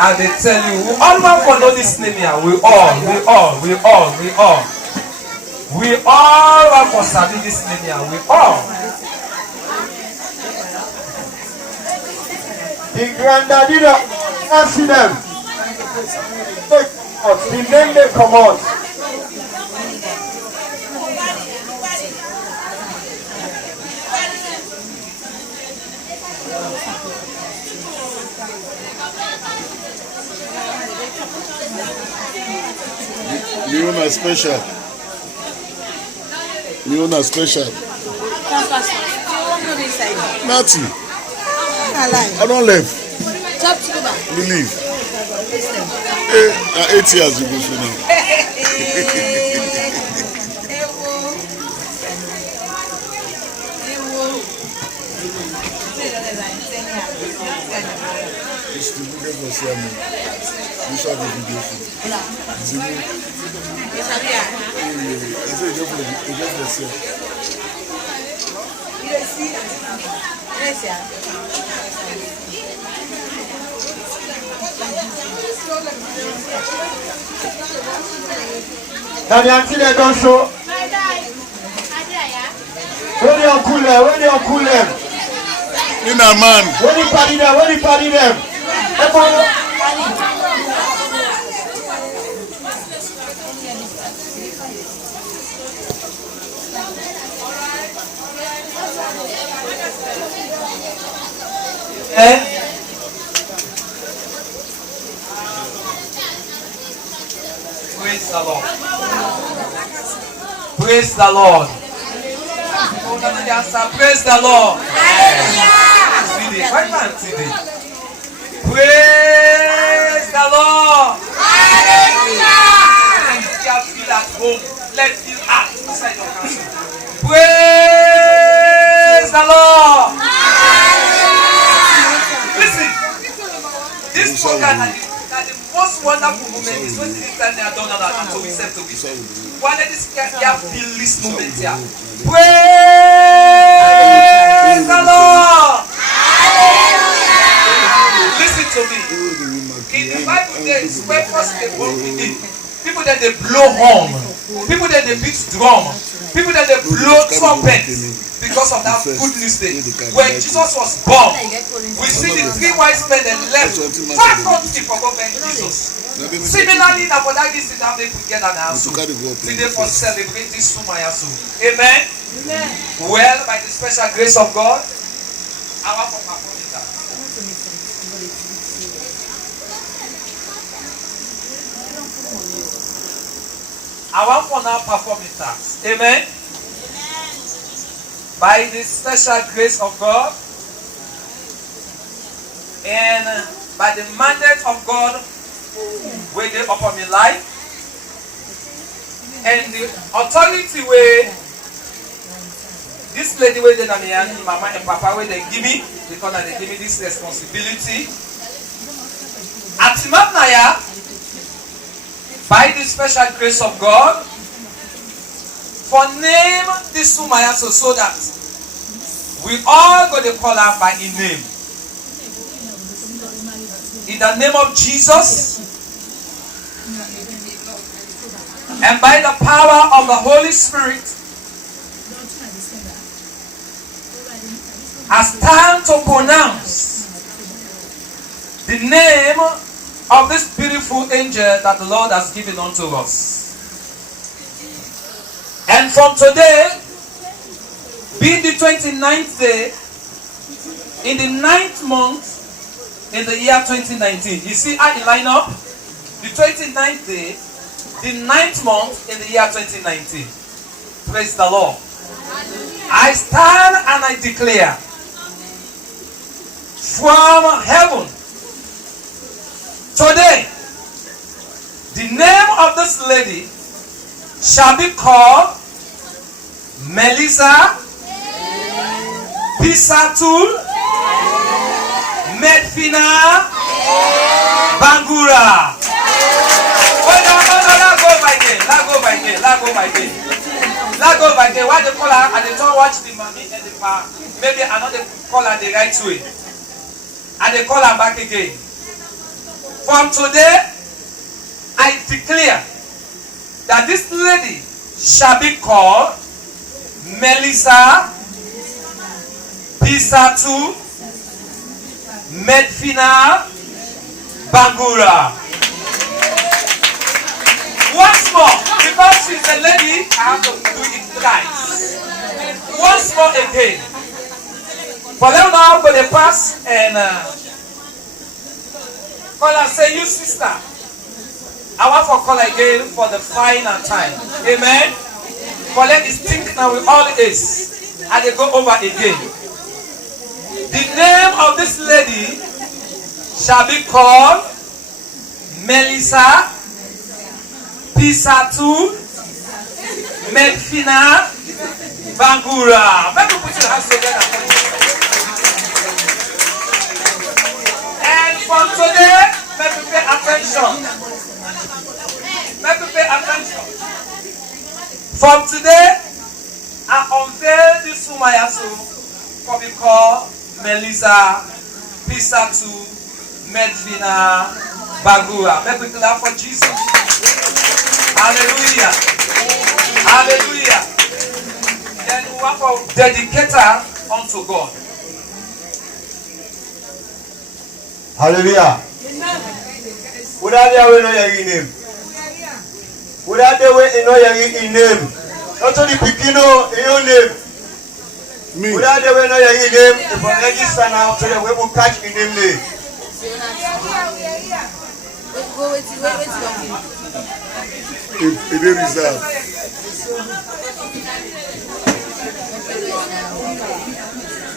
And they tell you, we all want for know this name here. We all want for sabi this name here. We all. The granddaddy don't see them. The name they come out. Leona special. Leona special. Nothing. I don't leave. You leave. 8 years you go for now. Now the auntie they don't show. Where they cool them? In a man. Where they party them? Praise the Lord. Praise the Lord. Praise the Lord. Praise the Lord. Feel at home. Let's feel at inside your castle. Praise the Lord. Listen, this program is the most wonderful moment is when this time they are done and so we said to be. Why let this guy feel this moment here? Praise the Lord. Listen to me. In the Bible there is where first they walk with it. People that they blow horn, people that they beat drum, people that they blow trumpets because of that good news day. When Jesus was born, we see the 3 wise men that left far country for government Jesus. Similarly, now for that this is how they put together now. Today for celebrate this Sumayasu. Amen. Well, by the special grace of God, our performance. I want for now perform it. Amen. By the special grace of God and by the mandate of God waiting upon my life and the authority where this lady waiting on me and mama and papa where they give me because they give me this responsibility. At Timamnaya, by the special grace of God, for name this Sumaya so that we all go to call her by his name. In the name of Jesus, and by the power of the Holy Spirit, I stand to pronounce the name of this beautiful angel that the Lord has given unto us. And from today, being the 29th day, in the 9th month, in the year 2019. You see how it line up? The 29th day, the 9th month, in the year 2019. Praise the Lord. I stand and I declare from heaven, today, the name of this lady shall be called Melissa Pisatul Medfina Bangura. Oh, no, go by day. Let go by the why they call her and they don't watch the money and the power. Maybe another call her the right way. And they call her back again. From today, I declare that this lady shall be called Melissa Pisatu Medfina Bangura. Once more, because she's a lady, I have to do it twice. Once more again. For them now, go they pass and call her, say, you sister. I want for call again for the final time. Amen. For let it think now with all is. And they go over again. The name of this lady shall be called Melissa Pisatu Medfina Bangura. Let me put your hands together. And from today, let me pay attention. Let me pay attention. From today, I unveil this woman for me called Melissa Pisatu Medfina Bangura. Let me clap for Jesus. Hallelujah. Hallelujah. Then we want to dedicate her unto God. Hallelujah. Would I be away no your name? Would I be away no your name? Not only Pikino in your name. Me. Would I be away no your name? If I register now, so that we will catch in name name. It is reserved.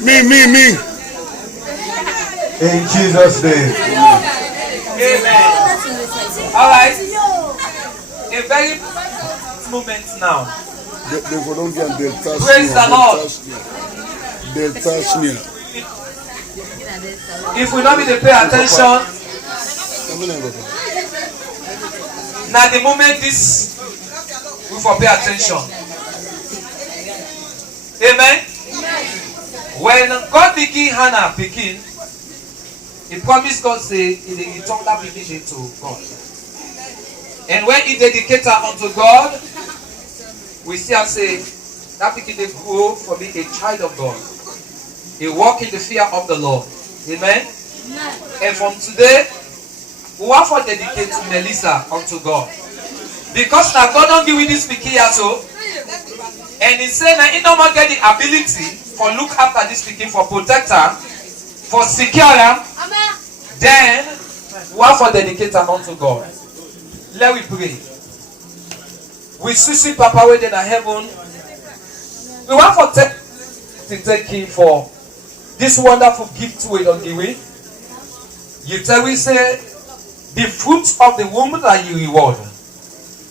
Me. In Jesus' name. Amen. Alright. A very moment now. They Colombian, they'll touch Praise the Lord. They'll touch me. If we don't be to pay attention, now the moment this we for pay attention. Amen. When God begin Hannah picking, he promised God say he return that picking to God. And when he dedicated her unto God, we see her say that picking they grow for me a child of God. He walk in the fear of the Lord. Amen. And from today, we want to dedicate to Melissa unto God. Because now God don't give you this pikin so. And he said that he don't get the ability for look after this pikin, for protect her, for secure her. Then we want to dedicate her unto God. Let we pray. We see Papa waiting in heaven. We want to take him for this wonderful gift we don't give away. You tell we say the fruit of the womb that you reward.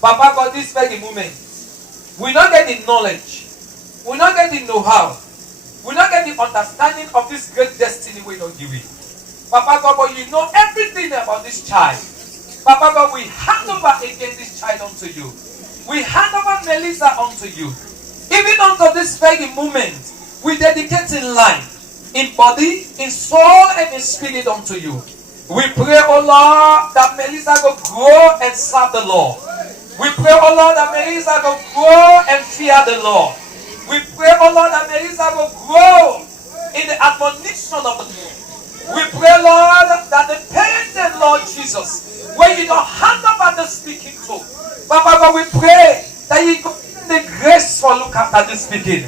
Papa God, this very moment, we don't get the knowledge, we don't get the know-how, we don't get the understanding of this great destiny we don't give it. Papa God, but you know everything about this child. Papa God, we hand over again this child unto you. We hand over Melissa unto you. Even unto this very moment, we dedicate in life, in body, in soul, and in spirit unto you. We pray, oh Lord, that Melissa will grow and serve the Lord. We pray, oh Lord, that Melissa will grow and fear the Lord. We pray, oh Lord, that Melissa will grow in the admonition of the Lord. We pray, Lord, that the parents and Lord Jesus, when you don't hand over the speaking to, Papa God, we pray that you give the grace for look after the speaking.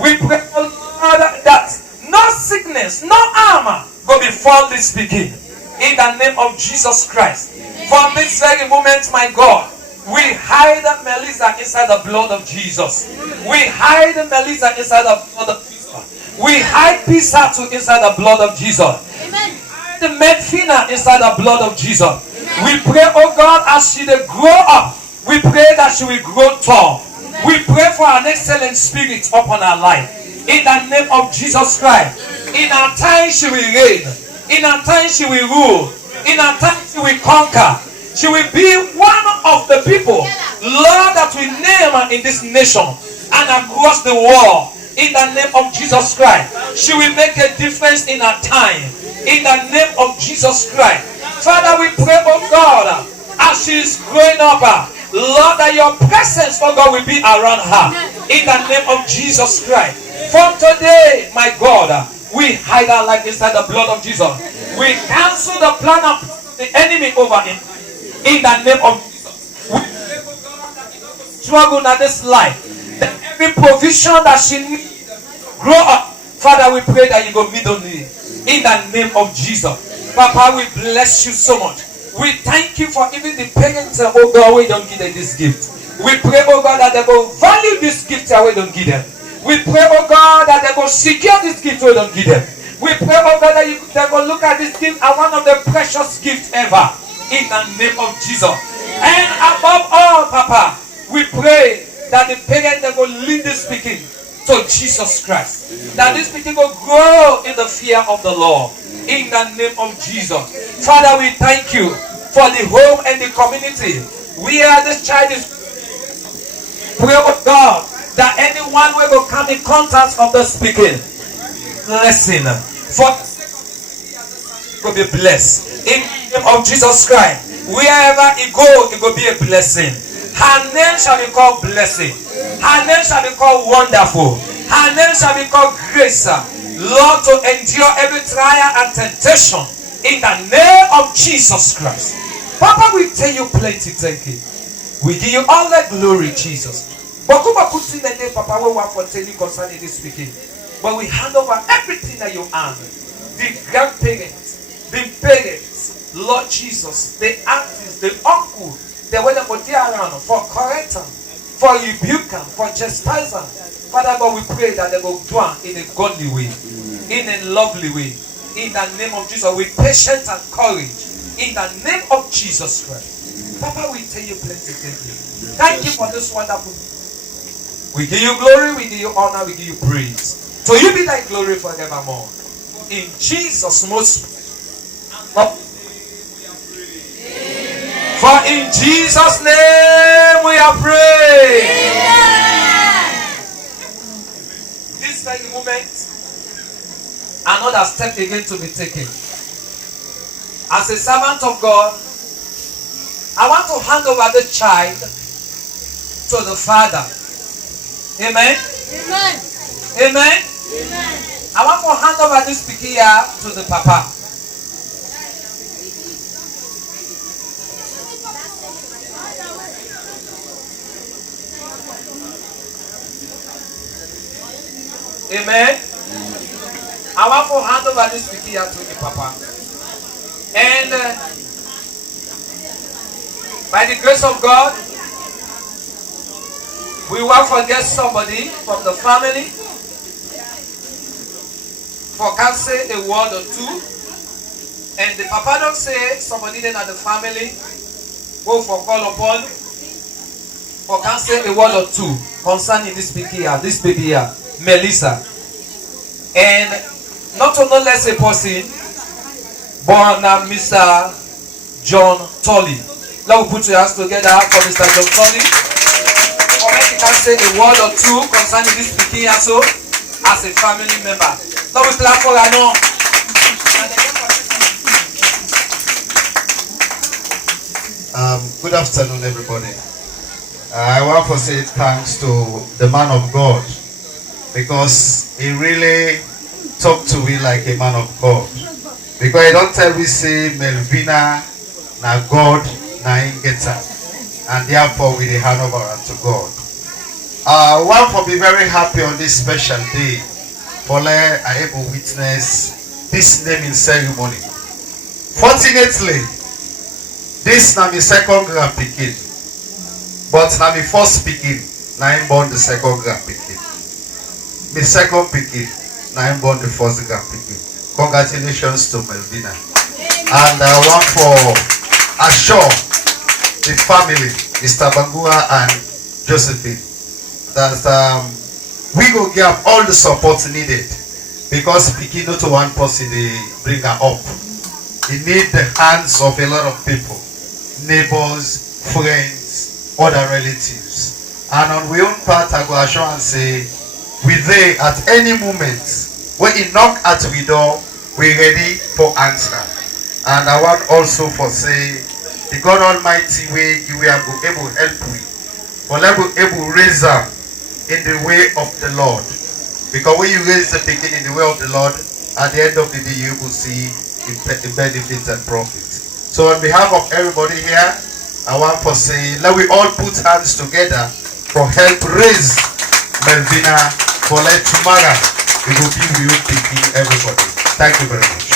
We pray, oh Lord, that no sickness, no armor will befall this speaking. In the name of Jesus Christ. From this very moment, my God, we hide Melissa inside the blood of Jesus. We hide Melissa inside the blood of Jesus. We hide Pisatu inside the blood of Jesus. Amen. The Medfina inside the blood of Jesus. Amen. We pray, oh God, as she will grow up, we pray that she will grow tall. Amen. We pray for an excellent spirit upon her life. In the name of Jesus Christ. In our time she will reign. In our time she will rule. In our time she will conquer. She will be one of the people, Lord, that we name in this nation. and across the world. In the name of Jesus Christ. She will make a difference in her time. In the name of Jesus Christ. Father, we pray, oh God, as she is growing up, Lord, that your presence, oh God, will be around her. In the name of Jesus Christ. From today, my God, we hide our life inside the blood of Jesus. We cancel the plan of the enemy over him. In the name of Jesus. We struggle in this life. That every provision that she needs grow up. Father, we pray that you go meet on it. In the name of Jesus. Papa, we bless you so much. We thank you for even the parents, oh God, we don't give them this gift. We pray, oh God, that they will value this gift that we don't give them. We pray, oh God, that they will secure this gift we don't give them. We pray, oh God, that they will look at this gift as one of the precious gifts ever. In the name of Jesus. And above all, Papa, we pray that the parents that will lead this speaking to Jesus Christ. That this speaking will grow in the fear of the Lord. In the name of Jesus. Father, we thank you for the home and the community where this child is. Pray, oh God, that anyone will come in contact of the speaking blessing. For will be blessed. In the name of Jesus Christ. Wherever it will be a blessing. Her name shall be called blessing. Her name shall be called wonderful. Her name shall be called grace. Lord, to endure every trial and temptation in the name of Jesus Christ. Papa, we tell you plenty, thank you. We give you all the glory, Jesus. But Papa, we want to tell you concerning this speaking. But we hand over everything that you have. The grandparents, the parents, Lord Jesus, the aunties, the uncle, the way they put around for correct them, for rebuke them, for chastise them. Father God, we pray that they will do it in a godly way, in a lovely way. In the name of Jesus, with patience and courage. In the name of Jesus Christ. Papa, we tell you plenty, thank you. Thank you for this wonderful. We give you glory, we give you honor, we give you praise. So you be thy glory forevermore. In Jesus' most. For in Jesus' name we are praying. This very moment, another step again to be taken. As a servant of God, I want to hand over the child to the father. Amen? Amen. Amen? Amen. I want to hand over this pikin here to the papa. Amen. I want to hand over this pikin here to the papa. And by the grace of God, we will forget somebody from the family for can say a word or two. And the papa don't say somebody then at the family go for call upon for can say a word or two concerning this baby here, Melissa. And not only less a person, but Mr. John Tully. Let me put your hands together for Mr. John Tully. Or maybe you can say a word or two concerning this baby also as a family member. Let me clap for Anon. Good afternoon, everybody. I want to say thanks to the man of God because he really talked to me like a man of God. Because he don't tell me say Melvina na God na him get her, and therefore we hand over unto God. I want to be very happy on this special day for I able witness this naming ceremony. Fortunately, this na my second grand pikin, but na my first pikin na him born the second grand pikin. My second pikin na him born the first grand pikin. Congratulations to Melvina. And I want for assure the family, Mr. Bangua and Josephine, that we go give all the support needed because pikin not to one person they bring her up. It need the hands of a lot of people, neighbors, friends, other relatives. And on we own part, I go assure and say, we there at any moment, when he knock at the door, we ready for answer. And I want also for say, the God Almighty way you are able help we, for able raise up in the way of the Lord. Because when you raise the beginning in the way of the Lord, at the end of the day you will see the benefits and profits. So on behalf of everybody here, I want to say, let we all put hands together for help raise Melvina for let tomorrow we will be with you everybody. Thank you very much.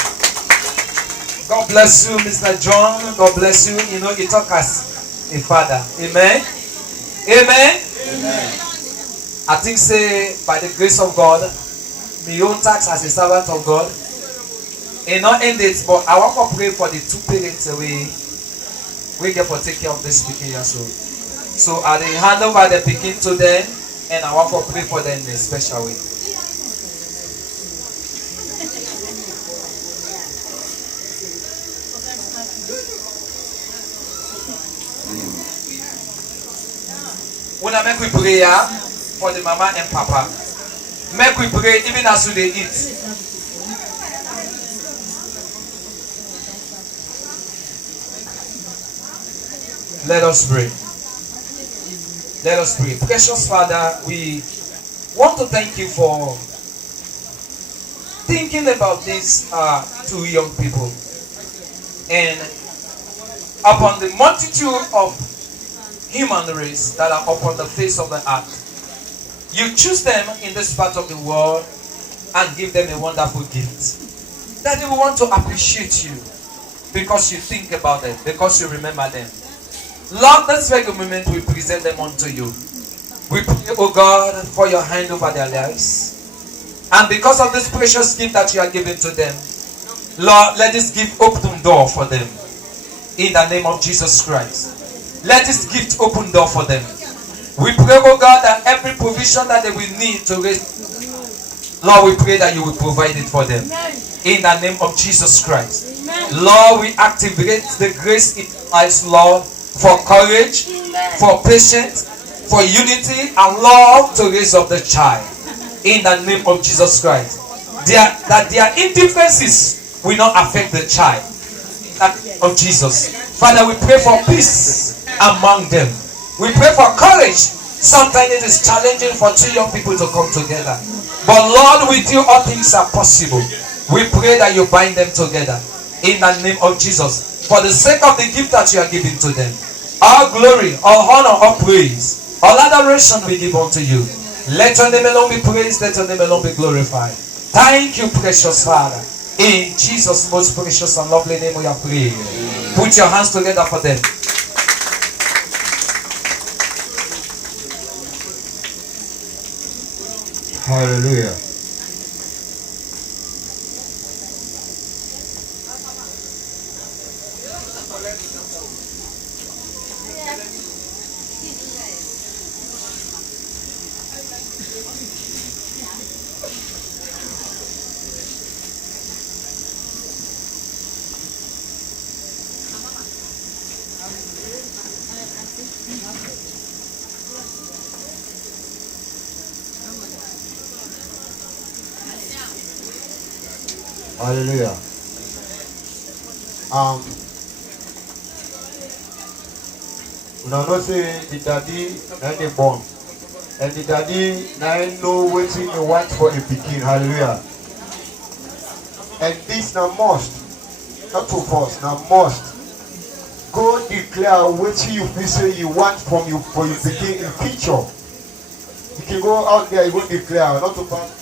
God bless you, Mr. John. God bless you. You know, you talk as a father. Amen. Amen. Amen. I think say by the grace of God, my own tax as a servant of God. And not end it, but I want to pray for the two parents we get for take care of this speaking here. So I hand over the picking to them, and I want to pray for them in a special way. When I make we prayer for the mama and papa, make we pray even as they eat. Let us pray. Let us pray. Precious Father, we want to thank you for thinking about these two young people. And upon the multitude of human race that are upon the face of the earth, you choose them in this part of the world and give them a wonderful gift. That they will want to appreciate you because you think about them, because you remember them. Lord, this very moment we present them unto you. We pray, oh God, for your hand over their lives. And because of this precious gift that you are giving to them, Lord, let this gift open door for them. In the name of Jesus Christ. Let this gift open door for them. We pray, oh God, that every provision that they will need to raise, Lord, we pray that you will provide it for them. In the name of Jesus Christ. Lord, we activate the grace in us, Lord, for courage, for patience, for unity and love to raise up the child. In the name of Jesus Christ. That their indifferences will not affect the child. In the name of Jesus. Father, we pray for peace among them. We pray for courage. Sometimes it is challenging for two young people to come together. But Lord, with you all things are possible. We pray that you bind them together. In the name of Jesus. For the sake of the gift that you are giving to them. All glory, all honor, all praise, all adoration we give unto you. Let your name alone be praised, let your name alone be glorified. Thank you, precious Father. In Jesus' most precious and lovely name we are praying. Put your hands together for them. Hallelujah. Hallelujah. Una know say the daddy na dey born, and the daddy na know wetin he want for a pikin. Hallelujah. And this na must, not to force, na must. Go declare wetin you feel say you want from you for your pikin in future. You can go out there, you go declare, not to pass.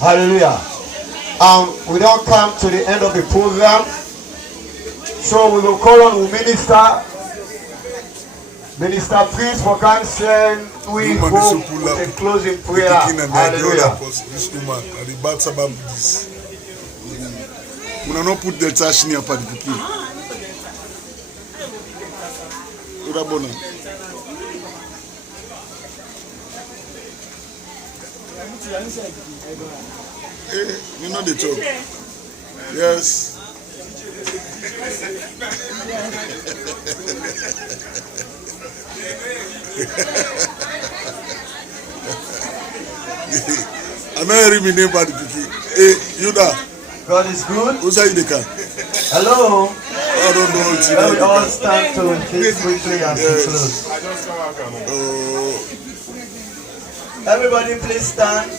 Hallelujah. We don't come to the end of the program, so we will call on minister. Minister, please, for cancer, we go with a closing prayer. Hallelujah. We will not put the trash near Padipiki. Urabona. You know the talk. Yes. I'm not hearing me name Padipiki. Hey, Yuda. God is good. Who's that in the car? Hello. I don't know. Let me all stand to his quickly and close. Everybody please stand.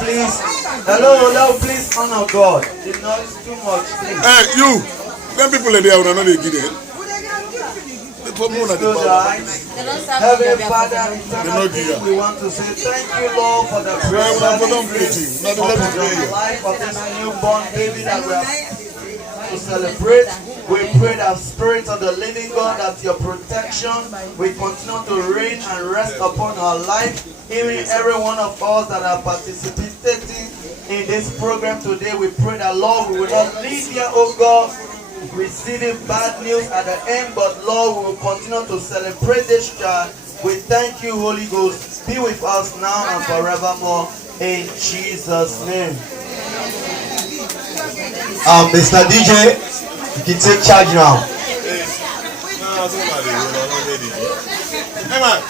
Please. Hello, please honor God. The noise too much, please. Hey, you. Them people are there, we're not getting it. Heavenly Father, we want to say thank you, Lord, for the presence of the life of this newborn baby that we have to celebrate. We pray that Spirit of the living God, that your protection will continue to reign and rest upon our life. Even every one of us that are participating in this program today, we pray that, Lord, we will not leave here, oh God, receiving bad news at the end, but Lord, we will continue to celebrate this child. We thank you, Holy Ghost. Be with us now and forevermore. In Jesus' name. Mr. DJ, you can take charge now. Hey, man.